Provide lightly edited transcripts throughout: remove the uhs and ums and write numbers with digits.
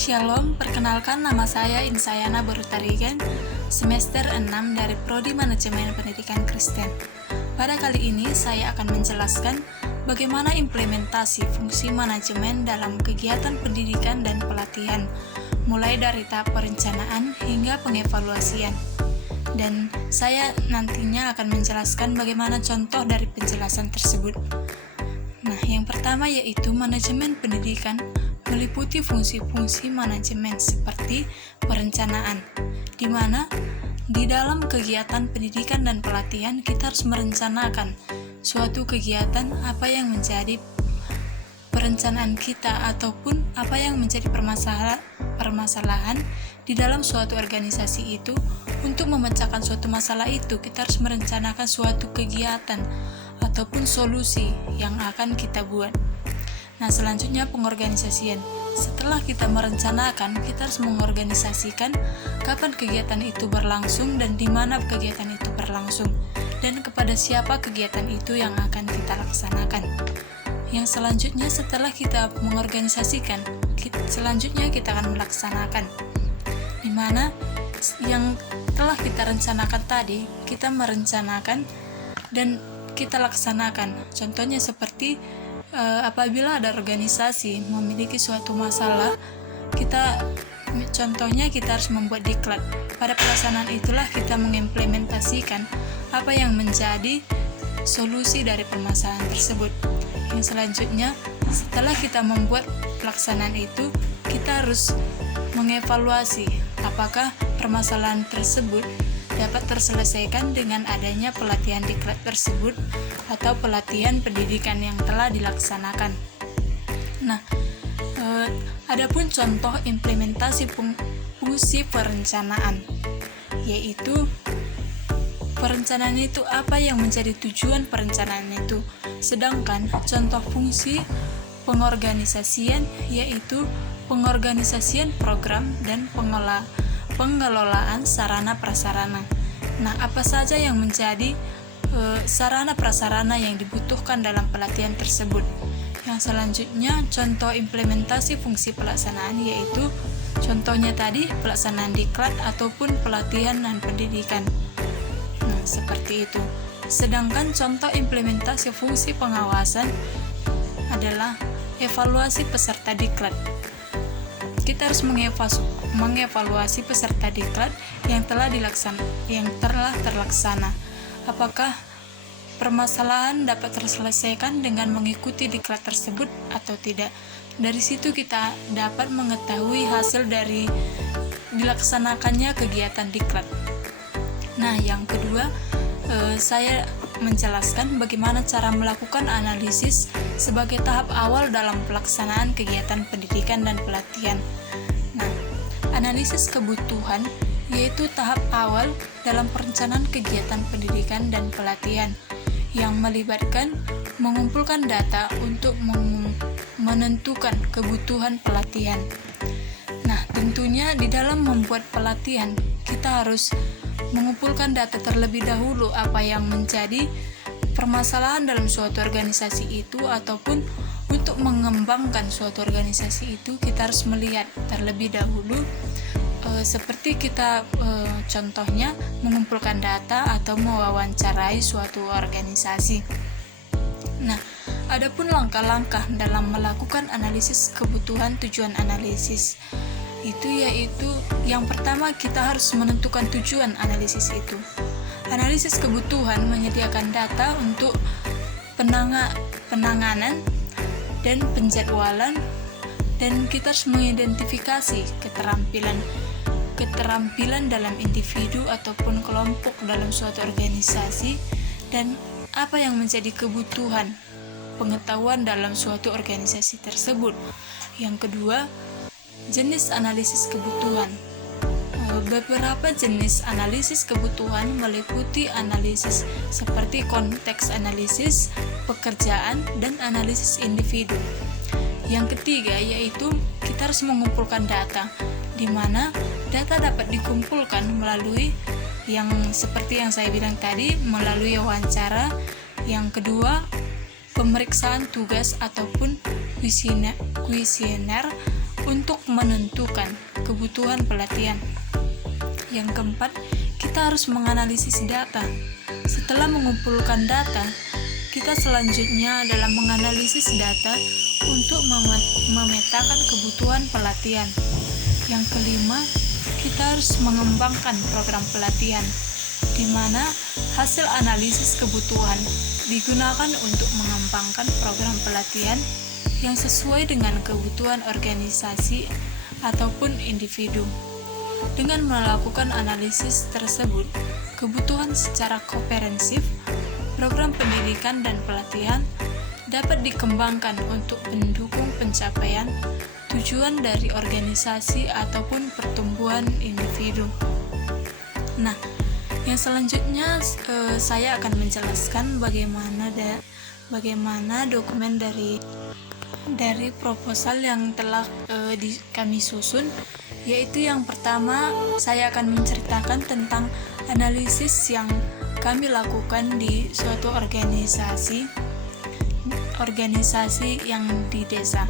Shalom, perkenalkan nama saya Insayana Borutarigan, semester 6 dari Prodi Manajemen Pendidikan Kristen. Pada kali ini saya akan menjelaskan bagaimana implementasi fungsi manajemen dalam kegiatan pendidikan dan pelatihan, mulai dari tahap perencanaan hingga pengevaluasian. Dan saya nantinya akan menjelaskan bagaimana contoh dari penjelasan tersebut. Nah, yang pertama yaitu manajemen pendidikan meliputi fungsi-fungsi manajemen seperti perencanaan, di mana di dalam kegiatan pendidikan dan pelatihan kita harus merencanakan suatu kegiatan apa yang menjadi perencanaan kita ataupun apa yang menjadi permasalahan di dalam suatu organisasi itu. Untuk memecahkan suatu masalah itu, kita harus merencanakan suatu kegiatan ataupun solusi yang akan kita buat. Nah, selanjutnya pengorganisasian. Setelah kita merencanakan, kita harus mengorganisasikan kapan kegiatan itu berlangsung dan di mana kegiatan itu berlangsung, dan kepada siapa kegiatan itu yang akan kita laksanakan. Yang selanjutnya setelah kita mengorganisasikan, selanjutnya kita akan melaksanakan. Di mana yang telah kita rencanakan tadi, kita merencanakan dan kita laksanakan. Contohnya seperti apabila ada organisasi memiliki suatu masalah, contohnya kita harus membuat diklat. Pada pelaksanaan itulah kita mengimplementasikan apa yang menjadi solusi dari permasalahan tersebut. Yang selanjutnya, setelah kita membuat pelaksanaan itu, kita harus mengevaluasi apakah permasalahan tersebut dapat terselesaikan dengan adanya pelatihan diklat tersebut atau pelatihan pendidikan yang telah dilaksanakan. Nah, adapun contoh implementasi fungsi perencanaan, yaitu perencanaan itu apa yang menjadi tujuan perencanaan itu. Sedangkan contoh fungsi pengorganisasian yaitu pengorganisasian program dan pengelolaan sarana prasarana. Nah, apa saja yang menjadi sarana prasarana yang dibutuhkan dalam pelatihan tersebut. Yang selanjutnya contoh implementasi fungsi pelaksanaan, yaitu contohnya tadi pelaksanaan diklat ataupun pelatihan dan pendidikan. Nah, seperti itu. Sedangkan contoh implementasi fungsi pengawasan adalah evaluasi peserta diklat. Kita harus mengevaluasi peserta diklat yang telah terlaksana. Apakah permasalahan dapat terselesaikan dengan mengikuti diklat tersebut atau tidak? Dari situ kita dapat mengetahui hasil dari dilaksanakannya kegiatan diklat. Nah, yang kedua, saya menjelaskan bagaimana cara melakukan analisis sebagai tahap awal dalam pelaksanaan kegiatan pendidikan dan pelatihan. Nah, analisis kebutuhan yaitu tahap awal dalam perencanaan kegiatan pendidikan dan pelatihan yang melibatkan mengumpulkan data untuk menentukan kebutuhan pelatihan. Nah, tentunya di dalam membuat pelatihan kita harus mengumpulkan data terlebih dahulu apa yang menjadi permasalahan dalam suatu organisasi itu, ataupun untuk mengembangkan suatu organisasi itu kita harus melihat terlebih dahulu seperti kita contohnya mengumpulkan data atau mewawancarai suatu organisasi. Nah, adapun langkah-langkah dalam melakukan analisis kebutuhan, tujuan analisis itu yaitu yang pertama kita harus menentukan tujuan analisis itu. Analisis kebutuhan menyediakan data untuk penanganan dan penjadwalan, dan kita harus mengidentifikasi keterampilan dalam individu ataupun kelompok dalam suatu organisasi dan apa yang menjadi kebutuhan pengetahuan dalam suatu organisasi tersebut. Yang kedua, jenis analisis kebutuhan. Beberapa jenis analisis kebutuhan meliputi analisis seperti konteks analisis, pekerjaan, dan analisis individu. Yang ketiga yaitu kita harus mengumpulkan data, di mana data dapat dikumpulkan melalui yang seperti yang saya bilang tadi, melalui wawancara. Yang kedua, pemeriksaan tugas ataupun kuesioner untuk menentukan kebutuhan pelatihan. Yang keempat, kita harus menganalisis data. Setelah mengumpulkan data, kita selanjutnya adalah menganalisis data untuk memetakan kebutuhan pelatihan. Yang kelima, kita harus mengembangkan program pelatihan, di mana hasil analisis kebutuhan digunakan untuk mengembangkan program pelatihan yang sesuai dengan kebutuhan organisasi ataupun individu. Dengan melakukan analisis tersebut, kebutuhan secara komprehensif, program pendidikan dan pelatihan dapat dikembangkan untuk mendukung pencapaian tujuan dari organisasi ataupun pertumbuhan individu. Nah, yang selanjutnya saya akan menjelaskan bagaimana dokumen dari proposal yang telah kami susun, yaitu yang pertama saya akan menceritakan tentang analisis yang kami lakukan di suatu organisasi yang di desa.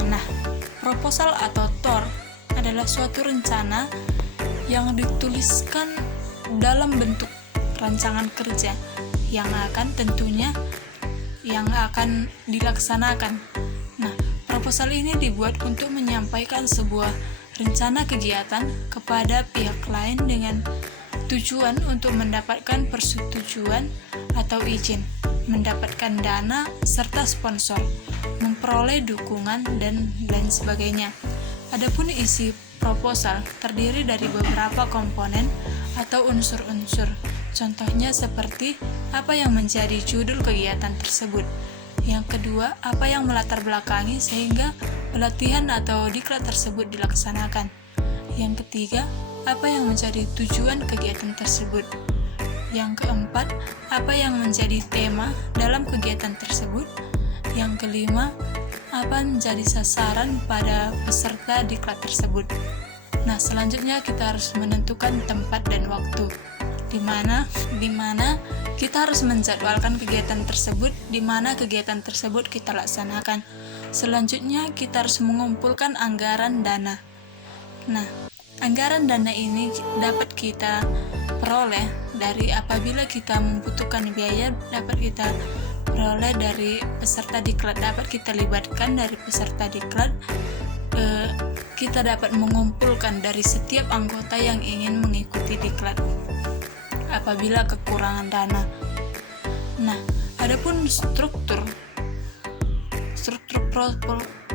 Nah, proposal atau TOR adalah suatu rencana yang dituliskan dalam bentuk rancangan kerja yang akan dilaksanakan. Nah, proposal ini dibuat untuk menyampaikan sebuah rencana kegiatan kepada pihak lain dengan tujuan untuk mendapatkan persetujuan atau izin, mendapatkan dana serta sponsor, memperoleh dukungan dan lain sebagainya. Adapun isi proposal terdiri dari beberapa komponen atau unsur-unsur. Contohnya seperti apa yang menjadi judul kegiatan tersebut. Yang kedua, apa yang melatar belakangi sehingga pelatihan atau diklat tersebut dilaksanakan. Yang ketiga, apa yang menjadi tujuan kegiatan tersebut. Yang keempat, apa yang menjadi tema dalam kegiatan tersebut. Yang kelima, apa menjadi sasaran pada peserta diklat tersebut. Nah, selanjutnya kita harus menentukan tempat dan waktu, di mana kita harus menjadwalkan kegiatan tersebut, di mana kegiatan tersebut kita laksanakan. Selanjutnya kita harus mengumpulkan anggaran dana. Nah, anggaran dana ini dapat kita peroleh dari apabila kita membutuhkan biaya, dapat kita peroleh dari peserta diklat, dapat kita libatkan dari peserta diklat. Kita dapat mengumpulkan dari setiap anggota yang ingin mengikuti diklat apabila kekurangan dana. Nah, adapun struktur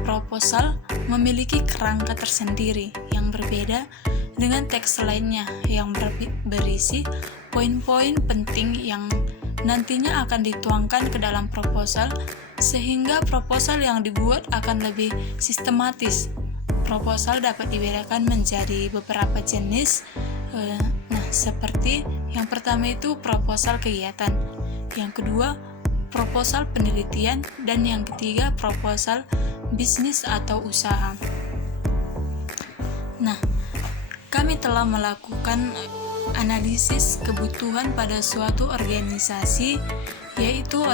proposal memiliki kerangka tersendiri yang berbeda dengan teks lainnya yang berisi poin-poin penting yang nantinya akan dituangkan ke dalam proposal, sehingga proposal yang dibuat akan lebih sistematis. Proposal dapat dibedakan menjadi beberapa jenis. Seperti yang pertama itu proposal kegiatan, yang kedua proposal penelitian, dan yang ketiga proposal bisnis atau usaha. Nah, kami telah melakukan analisis kebutuhan pada suatu organisasi, yaitu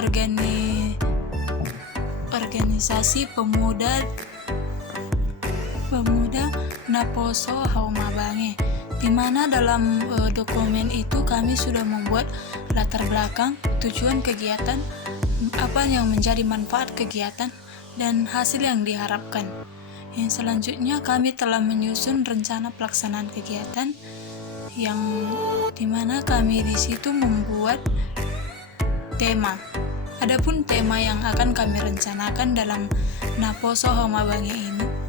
organisasi pemuda Naposo Haumabange, di mana dalam dokumen itu kami sudah membuat latar belakang, tujuan kegiatan, apa yang menjadi manfaat kegiatan, dan hasil yang diharapkan. Yang selanjutnya kami telah menyusun rencana pelaksanaan kegiatan, yang dimana kami di situ membuat tema. Adapun tema yang akan kami rencanakan dalam Naposo Haumabange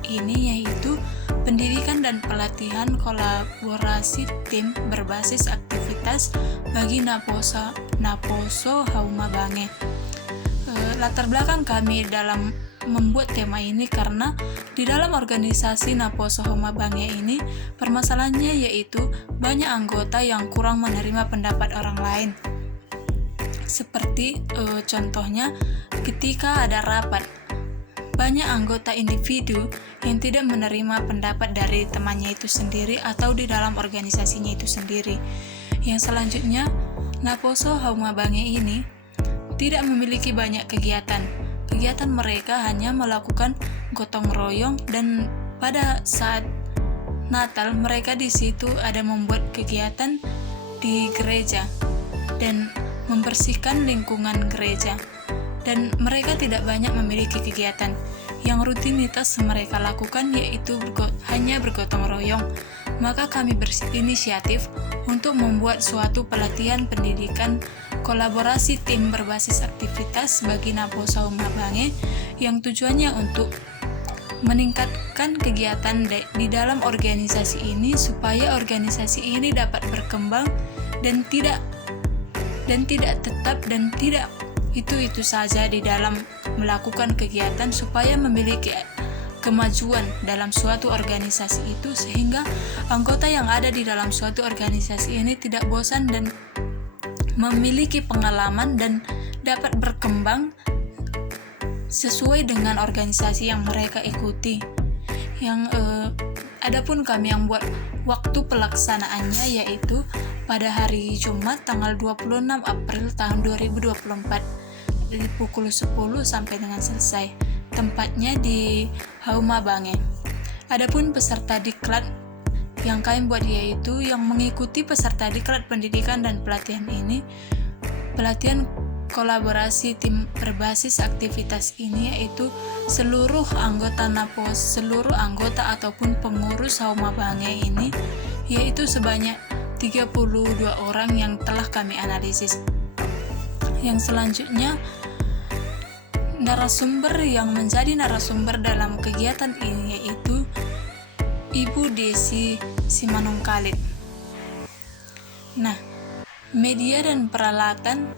ini yaitu pendidikan dan pelatihan kolaborasi tim berbasis aktivitas bagi Naposo Haumabange. Latar belakang kami dalam membuat tema ini karena di dalam organisasi Naposo Haumabange ini permasalahannya yaitu banyak anggota yang kurang menerima pendapat orang lain. Seperti contohnya ketika ada rapat, banyak anggota individu yang tidak menerima pendapat dari temannya itu sendiri atau di dalam organisasinya itu sendiri. Yang selanjutnya, Naposo Haumabange ini tidak memiliki banyak kegiatan. Kegiatan mereka hanya melakukan gotong royong dan pada saat Natal mereka di situ ada membuat kegiatan di gereja dan membersihkan lingkungan gereja, dan mereka tidak banyak memiliki kegiatan. Yang rutinitas mereka lakukan yaitu hanya bergotong royong. Maka kami berinisiatif untuk membuat suatu pelatihan pendidikan kolaborasi tim berbasis aktivitas bagi Naposa Humabange yang tujuannya untuk meningkatkan kegiatan di dalam organisasi ini supaya organisasi ini dapat berkembang dan tidak tetap dan tidak itu saja di dalam melakukan kegiatan, supaya memiliki kemajuan dalam suatu organisasi itu, sehingga anggota yang ada di dalam suatu organisasi ini tidak bosan dan memiliki pengalaman dan dapat berkembang sesuai dengan organisasi yang mereka ikuti. Adapun kami yang buat waktu pelaksanaannya yaitu pada hari Jumat tanggal 26 April tahun 2024 dari pukul 10 sampai dengan selesai. Tempatnya di Humabange. Adapun peserta diklat yang kami buat yaitu yang mengikuti peserta diklat pendidikan dan pelatihan ini, pelatihan kolaborasi tim berbasis aktivitas ini yaitu seluruh anggota Napos, seluruh anggota ataupun pengurus Humabange ini yaitu sebanyak 32 orang yang telah kami analisis. Yang selanjutnya, narasumber yang menjadi narasumber dalam kegiatan ini yaitu Ibu Desi Simanungkalit. Nah, media dan peralatan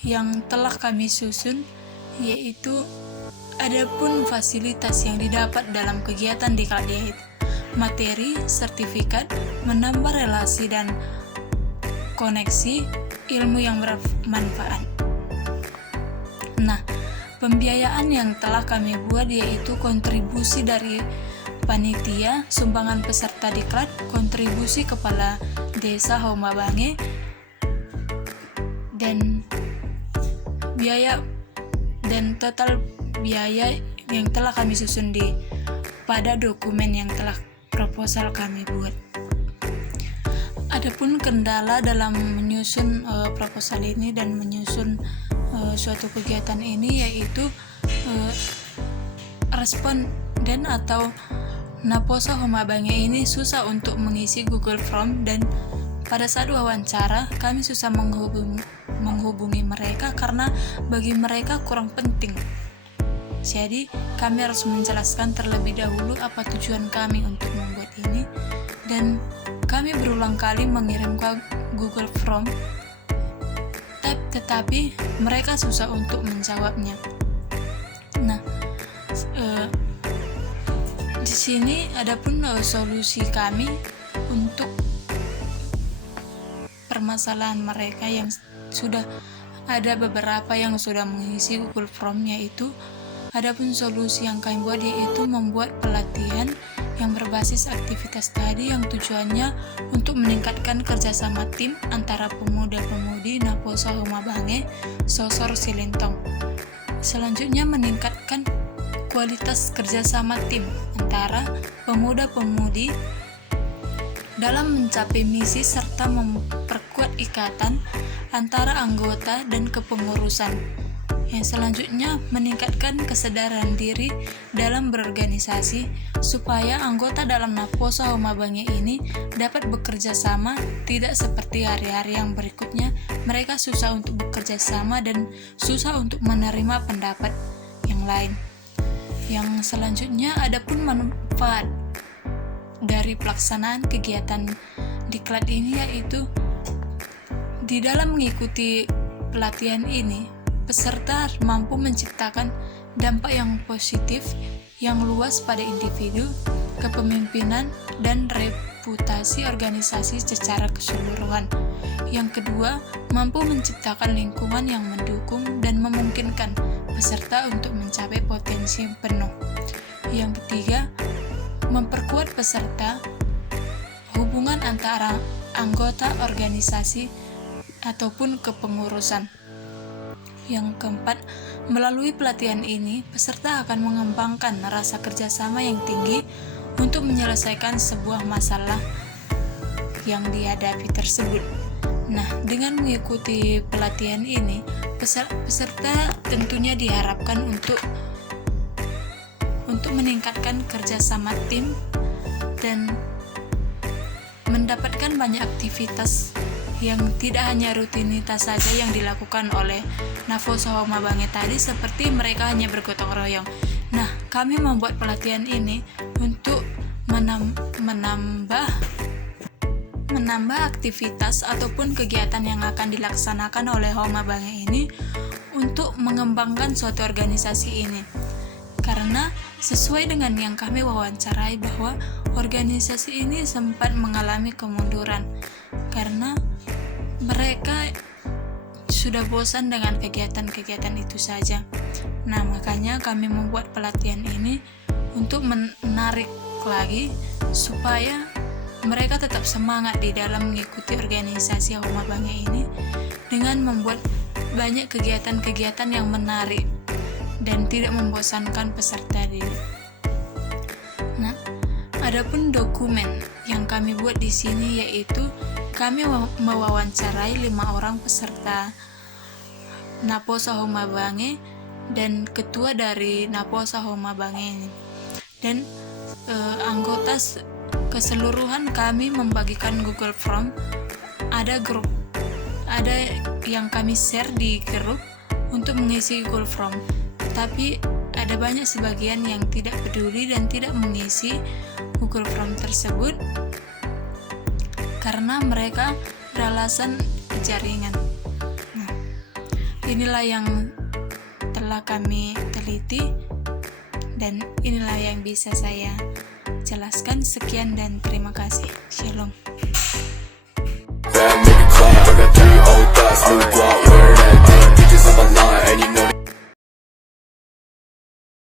yang telah kami susun yaitu adapun fasilitas yang didapat dalam kegiatan diklat yaitu materi, sertifikat, menambah relasi dan koneksi ilmu yang bermanfaat. Nah, pembiayaan yang telah kami buat yaitu kontribusi dari panitia, sumbangan peserta diklat, kontribusi kepala desa Humabange, dan biaya dan total biaya yang telah kami susun pada dokumen yang telah proposal kami buat. Adapun kendala dalam menyusun proposal ini dan menyusun suatu kegiatan ini yaitu responden atau Naposa Humabange ini susah untuk mengisi Google Form, dan pada saat wawancara kami susah menghubungi mereka karena bagi mereka kurang penting. Jadi kami harus menjelaskan terlebih dahulu apa tujuan kami untuk membuat ini, dan kami berulang kali mengirimkan Google Form tetapi mereka susah untuk menjawabnya. Nah, di sini adapun solusi kami untuk permasalahan mereka yang sudah ada beberapa yang sudah mengisi Google Form yaitu adapun solusi yang kami buat yaitu membuat pelatihan yang berbasis aktivitas tadi yang tujuannya untuk meningkatkan kerjasama tim antara pemuda-pemudi Naposa Humabange, Sosor Silintong. Selanjutnya meningkatkan kualitas kerjasama tim antara pemuda-pemudi dalam mencapai misi serta memperkuat ikatan antara anggota dan kepengurusan. Yang selanjutnya meningkatkan kesadaran diri dalam berorganisasi supaya anggota dalam Naposa Humabange ini dapat bekerja sama, tidak seperti hari-hari yang berikutnya mereka susah untuk bekerja sama dan susah untuk menerima pendapat yang lain. Yang selanjutnya adapun manfaat dari pelaksanaan kegiatan diklat ini yaitu di dalam mengikuti pelatihan ini peserta mampu menciptakan dampak yang positif yang luas pada individu, kepemimpinan, dan reputasi organisasi secara keseluruhan. Yang kedua, mampu menciptakan lingkungan yang mendukung dan memungkinkan peserta untuk mencapai potensi penuh. Yang ketiga, memperkuat peserta, hubungan antara anggota organisasi ataupun kepengurusan. Yang keempat, melalui pelatihan ini, peserta akan mengembangkan rasa kerjasama yang tinggi untuk menyelesaikan sebuah masalah yang dihadapi tersebut. Nah, dengan mengikuti pelatihan ini, peserta tentunya diharapkan untuk meningkatkan kerjasama tim dan mendapatkan banyak aktivitas yang tidak hanya rutinitas saja yang dilakukan oleh Nafo Soho Mabange tadi, seperti mereka hanya bergotong royong. Nah, kami membuat pelatihan ini untuk menambah aktivitas ataupun kegiatan yang akan dilaksanakan oleh Homa Bange ini untuk mengembangkan suatu organisasi ini. Karena sesuai dengan yang kami wawancarai bahwa organisasi ini sempat mengalami kemunduran karena mereka sudah bosan dengan kegiatan-kegiatan itu saja. Nah, makanya kami membuat pelatihan ini untuk menarik lagi supaya mereka tetap semangat di dalam mengikuti organisasi Homa Bange ini dengan membuat banyak kegiatan-kegiatan yang menarik dan tidak membosankan peserta didik. Nah, adapun dokumen yang kami buat di sini yaitu kami mewawancarai 5 orang peserta Naposa Homa Bange dan ketua dari Naposa Homa Bange ini. Dan anggota keseluruhan kami membagikan Google Form. Ada yang kami share di grup untuk mengisi Google Form. Tapi ada banyak sebagian yang tidak peduli dan tidak mengisi Google Form tersebut karena mereka beralasan jaringan. Nah, inilah yang telah kami teliti dan inilah yang bisa saya jelaskan. Sekian dan terima kasih. Shalom.